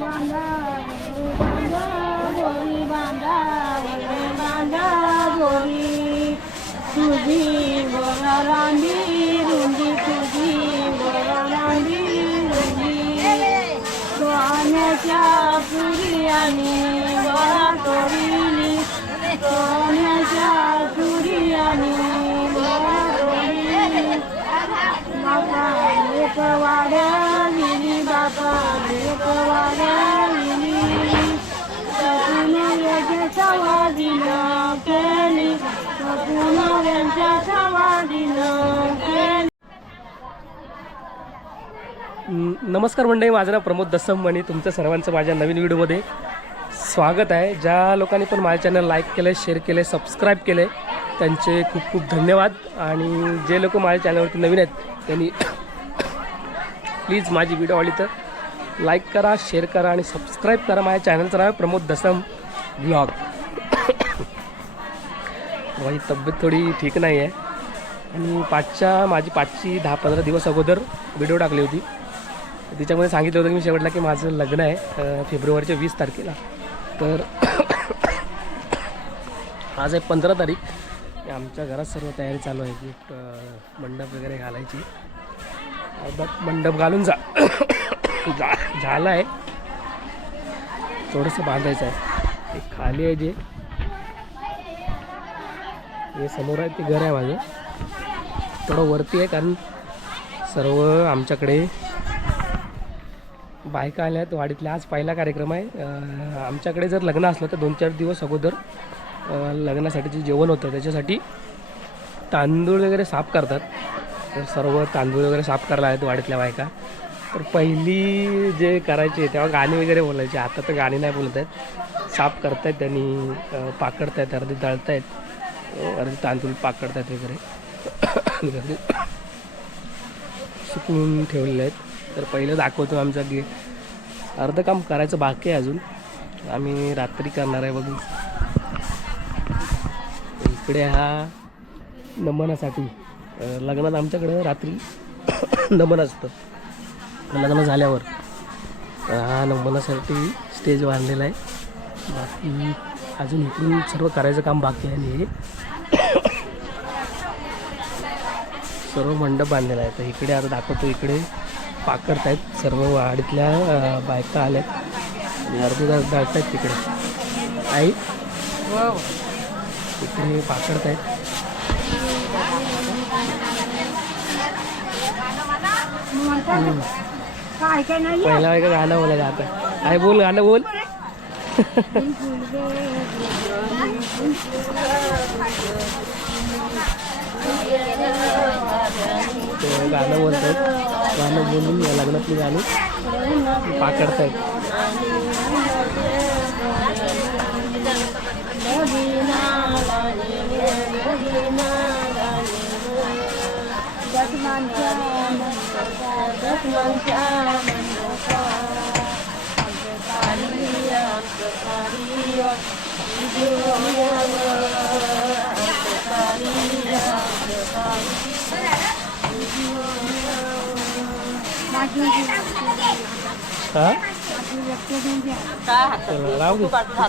बांधा गोरी बांधा गोरी तुझी गोरा रांडी रुंदी तुझी गोरा रांडी रुंदी सोन्याच्या पुरियाने गोरा तोरिली सोन्याच्या पुरियाने गोरा तोरिली बापा एक वाढविली बापा एक वाढविली सपून याच्या वादिनं केली सपून यांच्या वादिनं केली. नमस्कार मंडळी, माझं नाव प्रमोद दसम आणि तुमचं सर्वांचं माझ्या नवीन व्हिडिओमध्ये स्वागत आहे. ज्या लोकांनी पण माझ्या चॅनल लाईक केलं, शेअर केलं, सबस्क्राईब केलं त्यांचे खूप खूप धन्यवाद. आणि जे लोक माझ्या चॅनलवरती नवीन आहेत त्यांनी प्लीज माझी व्हिडिओ आवडली तर लाईक करा, शेअर करा आणि सबस्क्राईब करा. माझ्या चॅनलचं नाव आहे प्रमोद दसम ब्लॉग. माझी तब्येत थोडी ठीक नाही आहे आणि माझी पाचची 10-15 दिवस अगोदर व्हिडिओ टाकली होती. तिच्यामध्ये सांगितलं होतं की मी शेवटला की माझं लग्न आहे फेब्रुवारीच्या 20 तारखेला. तर आज आहे 15 तारीख. आमच्या घरात सर्व तयारी चालू आहे की मंडप वगैरे घालायची. मंडप घालून झालं आहे, थोडंसं बांधायचं आहे. ते खाली आहे जे हे समोर आहे ते घर आहे माझं. थोडं वरती आहे कारण सर्व आमच्याकडे बायका आल्या आहेत वाडीतल्या. आज पहिला कार्यक्रम आहे. आमच्याकडे जर लग्न असलं तर 2-4 दिवस अगोदर लग्नासाठी जे जेवण होतं त्याच्यासाठी तांदूळ वगैरे साफ करतात. तर सर्व तांदूळ वगैरे साफ करायला आहेत वाडीतल्या बायका. तर पहिली जे करायचे तेव्हा गाणी वगैरे बोलायचे, आता तर गाणी नाही बोलत आहेत. साफ करतायत त्यांनी, पाकडत आहेत, अर्धी दळत आहेत, अर्धी तांदूळ पाकडत आहेत वगैरे सुकवून ठेवलेले आहेत. तर पहिलं दाखवतो आमचा अर्धं काम करायचं बाकी आहे अजून. आम्ही रात्री करणार आहे बघू. इकडे हा नमनासाठी लग्नात आमच्याकडं रात्री नमन असतं. लग्न झाल्यावर हा नमनासाठी स्टेज बांधलेला आहे. बाकी अजून इकडून सर्व करायचं काम बाकी आहे. आणि सर्व मंडप बांधलेला आहे. तर इकडे आता दाखवतो, इकडे पाकडत आहेत सर्व वाडीतल्या बायका आल्यात आणि अर्धी दळत आहेत तिकडे. आई इकडे पाकडत आहेत. पहिला वेगळं गाणं बोलायचं आता. आई बोल, गाणं बोल. गाणं बोलतात, गाणं बोलून लग्नातली गाणी पाकडतायत.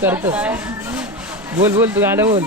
करतो. बोल बोल, तू गाणं बोल.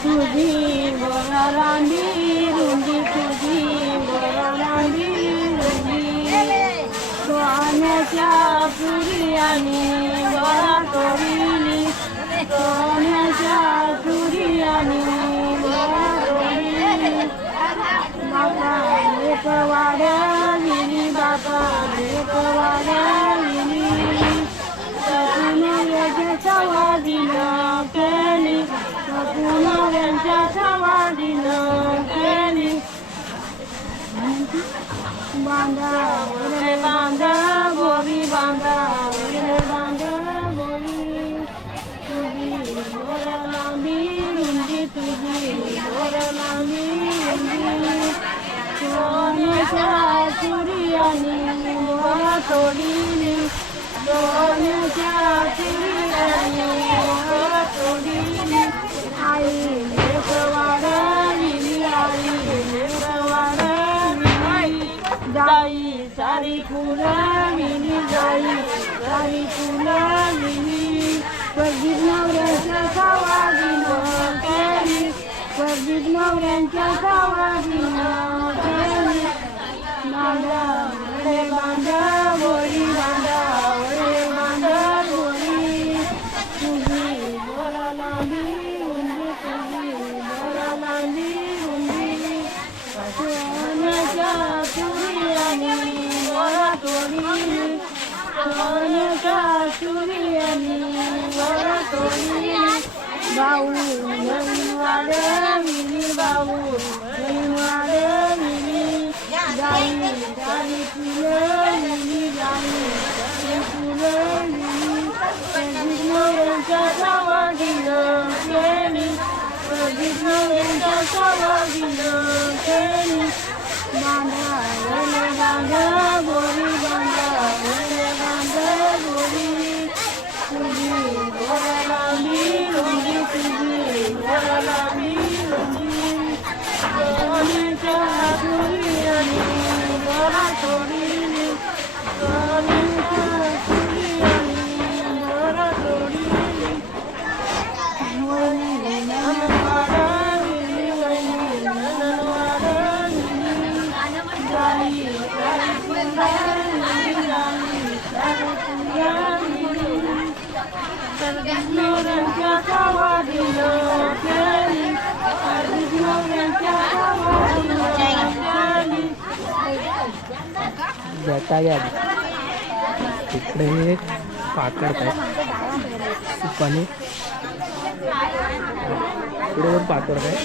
तुझी बोरांडी रुंदी तुझी बोरांडी रुंदी सोन्याच्या पुरियाने बोरा तोडली सोन्याच्या पुरियाने बोरा तोडली बापा एक वाढविली बापा एक वाढविली सपनाच्या सवादीनं केली सपनाच्या सवादीनं केली बांधा रे बांधा गोरी बांधा रे बांधा गोरी तुझी बोरा लांबी रुंदी तुझी बोरा लांबी रुंदी सोन्याच्या चुरियाने बोरा तोडली सोन्याच्या चुरियाने बोरा तोडली आई लेक वाढविली आई लेक वाढविली जाई सारी फुलविली जाई सारी फुलविली परदीप नवऱ्याच्या सवादीनं केली परदीप नवऱ्यांच्या सवादीनं केली बांधा रे बांधा गोरी बांधा रे बांधा गोरी तुझी बोरा लांबी रुंदी तुझी बोरा लांबी रुंदी सोन्याच्या चुरियाने बोरा तोडली सोन्याच्या चुरियाने बोरा तोडली भाऊ नवीन वाढविली भाऊ नवीन वाढविली जाई सारी फुलविली जाई सारी फुलविली परदीप नवऱ्यांच्या सवादीनं केली परदीप नवऱ्यांच्या सवादीनं केली बांधा रे बांधा गोरी बांधा रे बांधा गोरी तुझी बोरा लांबी रुंदी तुझी बोरा लांबी रुंदी सोन्याच्या चुरियाने बोरा तोडली सोन्याच्या चुरियाने बोरा तोडली वहिनी ननन वाढविली वहिनी ननन वाढविली जाई सारी फुलविली जाई सारी फुलविली परदीप नवऱ्यांच्या सवादीनं केली परदीप नवऱ्यांच्या सवादीनं केली जाता या इकडे पाकड आहे सुपाने इकडे पण पाकड आहे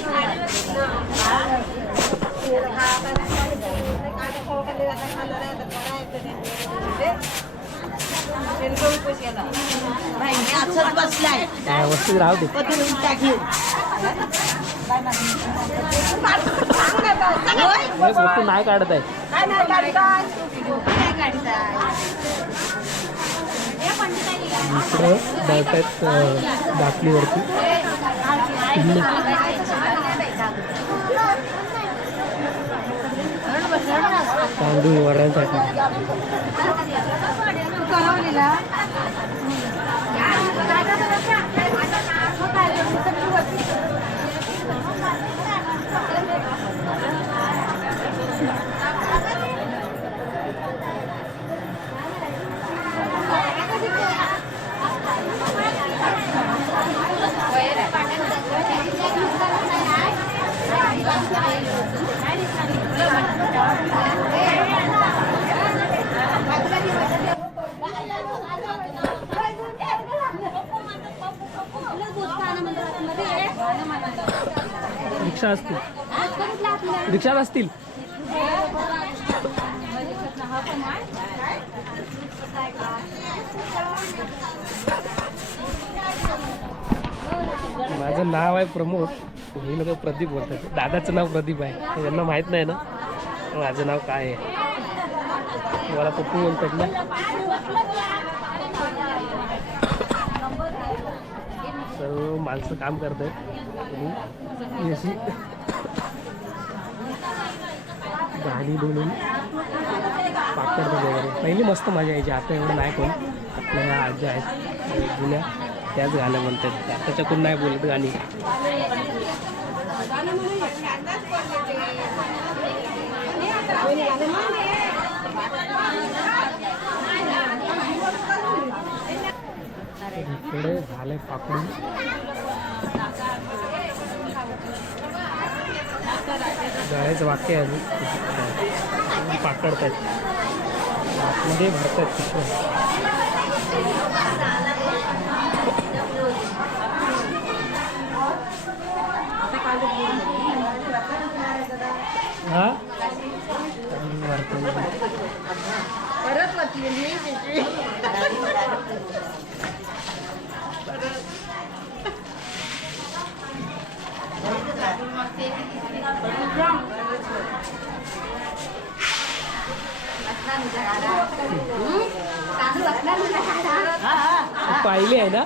वस्तू राहू दे वस्तू नाही काढत आहे इकडं दळतायत बाटलीवरती तांदूळ वड्यांसाठी रिक्षा असतील रिक्षा असतील माझं नाव आहे प्रमोद, हे लोक प्रदीप बोलतात. दादाचं नाव प्रदीप आहे, यांना माहीत नाही ना माझं नाव काय आहे. मला पप्पू बोलतात ना. सर्व माणसं काम करतात आणि अशी गाडी धुवून पाकडतात वगैरे. पहिली मस्त मजा यायची, आता एवढं नाही. कोण आपल्या ह्या आज्या आहेत जुन्या, त्याच गाणं म्हणतात. आताच्या कोण नाही बोलत गाणी. इकडे झाले पाकडून. गळ्याचं वाक्य आहे अजून पाकडतात, आतमध्ये भरतात तिकडे. हा पाहिले आहे ना,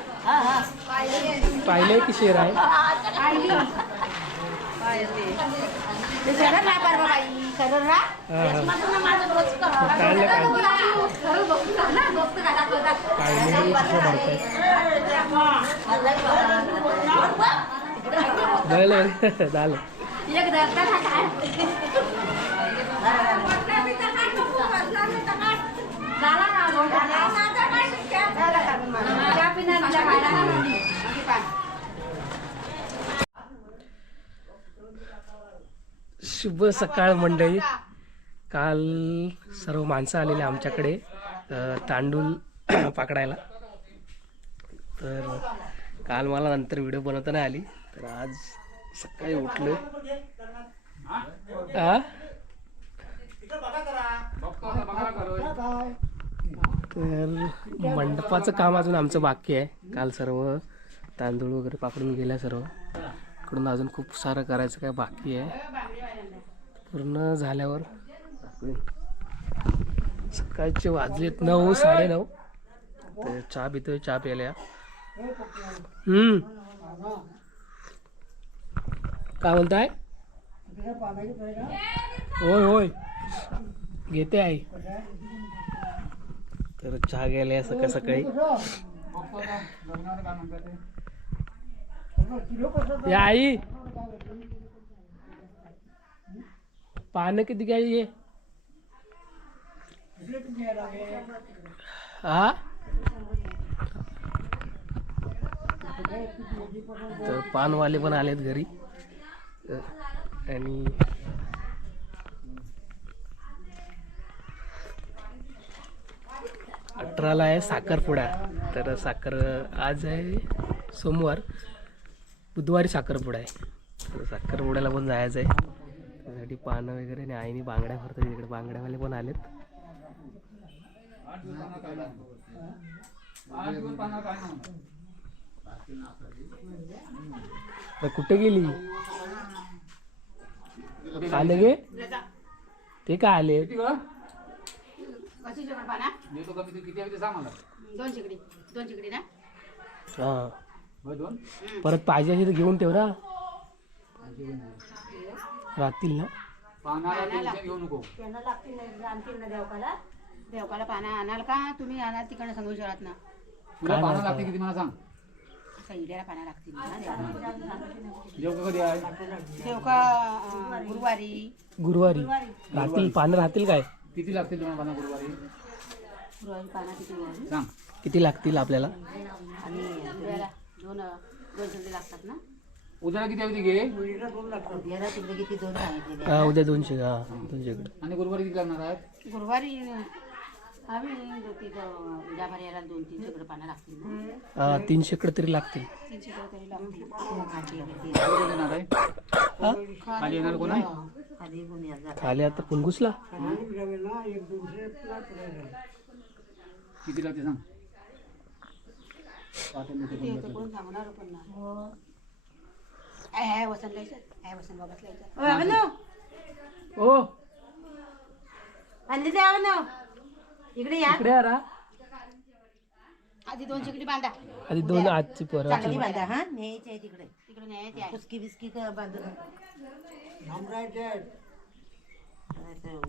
पाहिले की शेर आहे. झालं. शुभ सकाळ मंडळी. काल सर्व माणसं आलेली आमच्याकडे तांदूळ पकडायला. तर काल मला नंतर व्हिडिओ बनवता नाही आली, तर आज सकाळी उठलो. तर मंडपाचं काम अजून आमचं बाकी आहे. काल सर्व तांदूळ वगैरे पकडून गेल्या सर्व. इकडून अजून खूप सारं करायचं काय बाकी आहे. पूर्ण झाल्यावर सकाळचे वाजलेत 9 साडेनऊ. तर चहा पितोय, चहा प्यायला. काय बोलताय? होय होय घेते आई. तर चहा घ्यायला सकाळ सकाळी. या आई, पानं किती घ्यायची? हा, तर पानवाले पण आलेत घरी. आणि अठराला आहे साखरपुडा. तर साखर आज आहे सोमवार, बुधवारी साखरपुडा आहे. तर साखरपुड्याला पण जायचं आहे. त्यासाठी पानं वगैरे आणि आईने बांगड्या भरतात. तिकडे बांगड्यावाले पण आलेत. कुठे गेली? आले गे ते काय आले? हा, परत पाहिजे असेल तर घेऊन ठेव ना, राहतील ना. देवकाला पाना आणाल का तुम्ही? आणाल तिकडे सांगू शहरात ना. काय लागते किती मला सांग. सैड्याला पाना लागतील ना. जेवका कधी आहे? देवका गुरुवारी. गुरुवारी राहतील पानं, राहतील काय? किती लागतील तुम्हाला पाना गुरुवारी? गुरुवारी पाना किती सांग. किती लागतील आपल्याला? आणि उद्याला दोन शेगडी लागतात ना. उद्याला किती होती घे? उद्याला तिकडे किती? 2 सांगितलेले. हा, उद्या 200. हा, 200 कडे. आणि गुरुवारी किती लागणार आहेत? गुरुवारी आम्ही तिथं उद्याभर यायला 2-3 शेकडे पाना लागतील ना. 300 कडे तरी लागतील. 3 शेकडे तरी लागतील. कोण येणार आहे? हा, खाली येणार कोण आहे? खाली कोण येणार? खाली आता पुनगुसला. किती लागते सांग किती येतं कोण सांगणार पण नाही. आहे वसंतला यायचं, आहे वसंत बाबासला यायचं. हो आणली द्यावं ना इकडे या. इकडे आरा आधी 2 शेकडी बांधा. आधी 2 आजची परवाची चांगली बांधा हा न्यायची आहे तिकडे. तिकडे न्यायची आहे. कुस्की बिस्की बांधून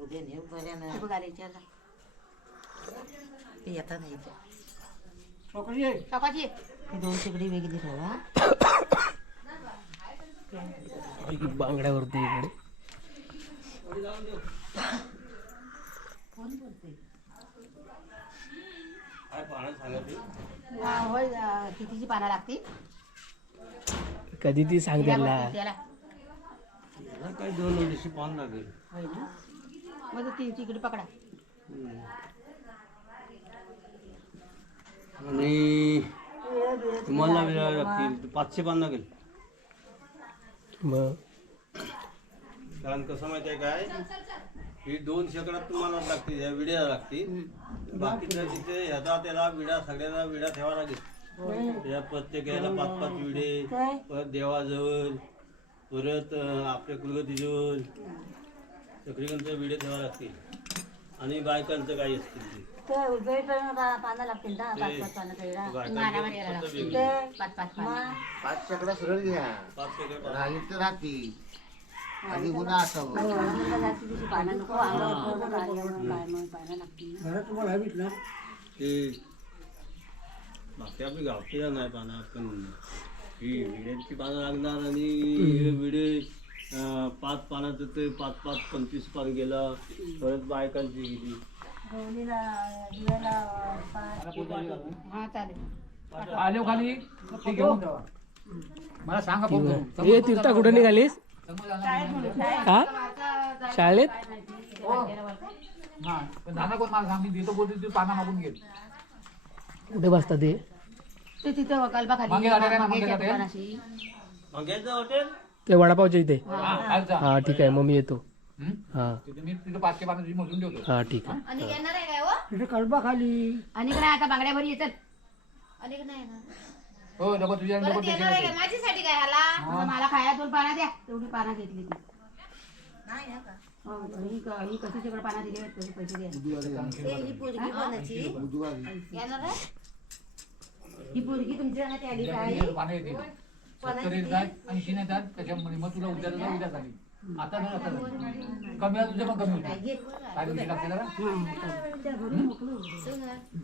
उद्या नेऊ बऱ्यानं. बघ आले विचारला ते येतात सकाळची 2 शेकडी वेगळी ठेवा. बांगड्यावरती इकडे होय कितीची पानं लागतील कधी ती सांग त्याला त्याला काही 2 वर्षी पान लागेल होय ना. मग 3 शेकडी पकडा. आणि तुम्हाला वेळा लागतील 500 पान लागेल. मग कारण कसं माहिती आहे काय ही 2 शेकड्यात तुम्हाला लागतील या विड्या लागतील. बाकीच्या तिथे ह्याचा त्याला विडा सगळ्याला विडा ठेवा लागेल. या प्रत्येकाला 5-5 विडे परत देवाजवळ परत आपल्या कुलगतीजवळ सगळीकडचं विडे ठेवा लागतील. आणि बायकांचं काही असतील ते पानं लागतील ना. 5-5 पानं मारावर यायला लागतील. 5-5 पानं 5 शेकडा सरळ घ्या 5 शेकड्या राहिली तर राहतील आणि गुन्हा असावं पानं नको. अंगावर पानं लागतील. ते बाकी आपली गावठीला नाही पानं पण ही विड्यांची पानं लागणार. आणि हे विडे 5 पानाचं ते 5-5 25 पान गेला. परत बायकांची गेली. हा चालेल. आलो खाली ते घेऊन जावा. मला सांगा फोन करून. हे तीर्था कुठे निघालीस का शाळेत हा पण दादा कोण मला सांग मी देतो बोलतो तू पाना मागून घे. कुठे बसतात ते ते तिथं कलबा मागे गाड्या काय, मागे खाली गाड्या? दुकानाशी. मंग्याचं हॉटेल ते वडापावच्या इथे हा आज जा. हा ठीक आहे मग मी येतो. हं? हा तिथे मी तिथे 500 पानं तुझी मोजून ठेवतो. हा ठीक आहे. आणि येणार आहे काय हो? आणि इकडे आता बांगड्या भरी येतात. हो डबा तुझ्या डबा त्याच्या माझ्यासाठी काय हाला मला खाया 2 पाना द्या. तेवढी पाना घेतली ती. हो, ही कशी सगळं पाना दिली आहेत त्याचे पैसे द्या. ही पोरगी तुमच्या हाती आली काय? पानं येतील 70 येतात 80 येतात त्याच्यामध्ये मग तुला उद्या उद्या झाली. आता नाही आता नाही. कमी आहे तुझे पण कमी होते. काय दिवशी लागते जरा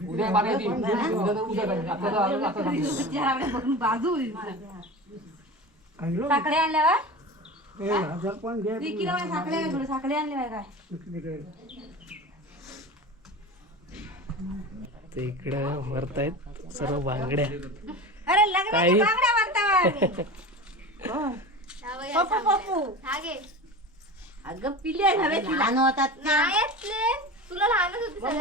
उद्या पानं येतील उद्या झाली. आता सांगितलं. साखळे आणल्यावर किलो साखळे थोडे साखळे आणले काय? ते इकडं भरतायत सर्व बांगड्या. अरे लग्नाच्या काही- बांगड्या भरताय. पप्पू पप्पू अगं पिले लहान होतात तुला लहानच होती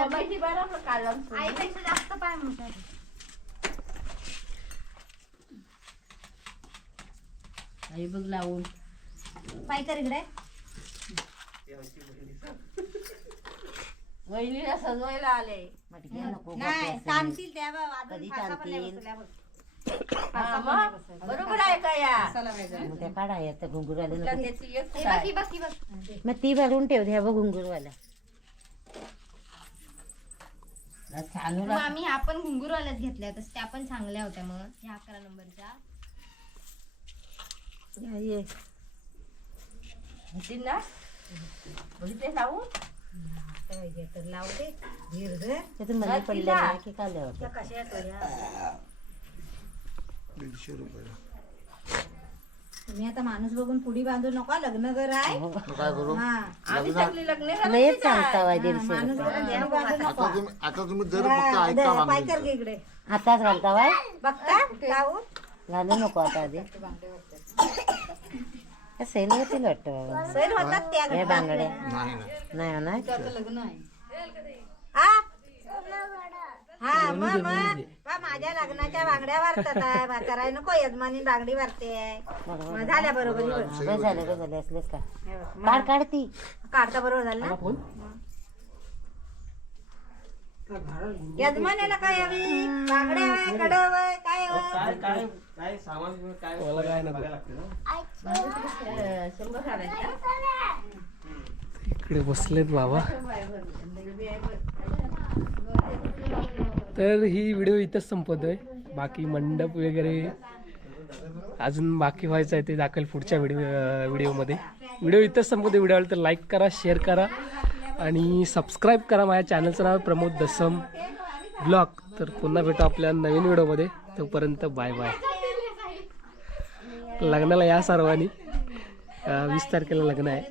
आईपेक्षा जास्त पाय म्हणतात. आई बघ लावून पाय कर इकडे. वहिनीला सजवायला आले. नाही सांगतील त्या कधी सांगतील बरोबर आहे का या त्या काढा त्या घुंगुरवाल्या हे बघ ही बघ मग ती भरून ठेव ह्या बघ घुंगुरवाला मग आम्ही ह्या पण घुंगूरवाल्याच घेतल्या होत्या त्या पण चांगल्या होत्या. मग ह्या 11 नंबरच्या ना बघितले लावू तर लावते त्यातून मला पडल्या की काढल्या होत्या कशा 150 रुपये तुम्ही आता माणूस बघून पुढी बांधू नका. लग्न घर आहे. काय करू आम्ही सगळी लग्न लयच सांगता बाई 150 माणूस बघून देणं बांधू नका. आता तुम्ही दर फक्त ऐका पाय मागणी कर गे इकडे आताच घालता बाय बघता लावून घालू नको आता आधी सेल होतील वाटतं बाबा सैल होतात त्या हे बांगड्या नाही ना नाही ना लग्न आहे. हा मग माझ्या लग्नाच्या बांगड्या वारतात आहे. म्हातारा नको यजमानी बांगडी वारते झाल्या बरोबर काय झाले असलेच का काढ ती काढता बरोबर झालं ना. यजमानाला काय हवी बागड्या हवाय कडव आहे काय हवं? काय काय काय सामान काय मला काय नाही बघायला लागते ना. 100 काढायच्या. इकडे बसलेत बाबा. तर ही व्हिडिओ इथंच संपवतोय. बाकी मंडप वगैरे अजून बाकी व्हायचं आहे ते दाखल पुढच्या व्हिडिओमध्ये. व्हिडिओ इथंच संपवतोय. व्हिडिओ आवडला तर लाईक करा, शेअर करा आणि सबस्क्राईब करा. माझ्या चॅनलचं नाव आहे प्रमोद दसम ब्लॉग. तर पुन्हा भेटू आपल्या नवीन व्हिडिओमध्ये. तोपर्यंत बाय बाय. लग्नाला या सर्वांनी. 20 तारखेला लग्न आहे.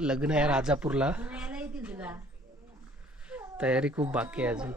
लग्न आहे राजापूरला. तयारी खूप बाकी आहे अजून.